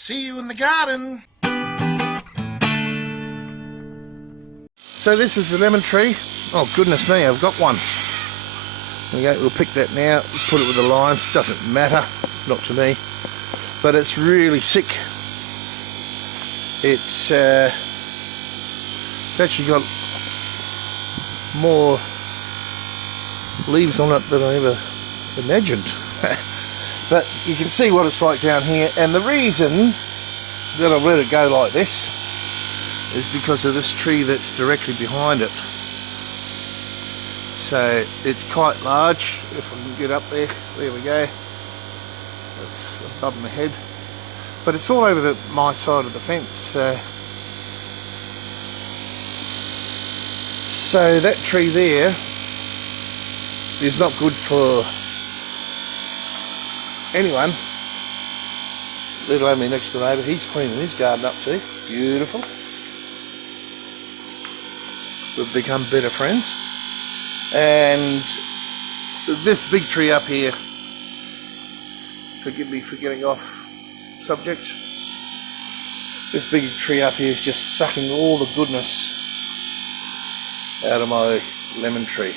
See you in the garden. So this is the lemon tree. Oh goodness me, I've got one. There we go, we'll pick that now, put it with the lines, doesn't matter, not to me. But it's really sick. It's actually got more leaves on it than I ever imagined. But you can see what it's like down here, and the reason that I've let it go like this is because of this tree that's directly behind it. So it's quite large. If I can get up there, there we go. That's above my head. But it's all over my side of the fence. So that tree there is not good for anyone, let alone my next door neighbour. He's cleaning his garden up too. Beautiful. We've become better friends. And this big tree up here, forgive me for getting off subject, this big tree up here is just sucking all the goodness out of my lemon tree.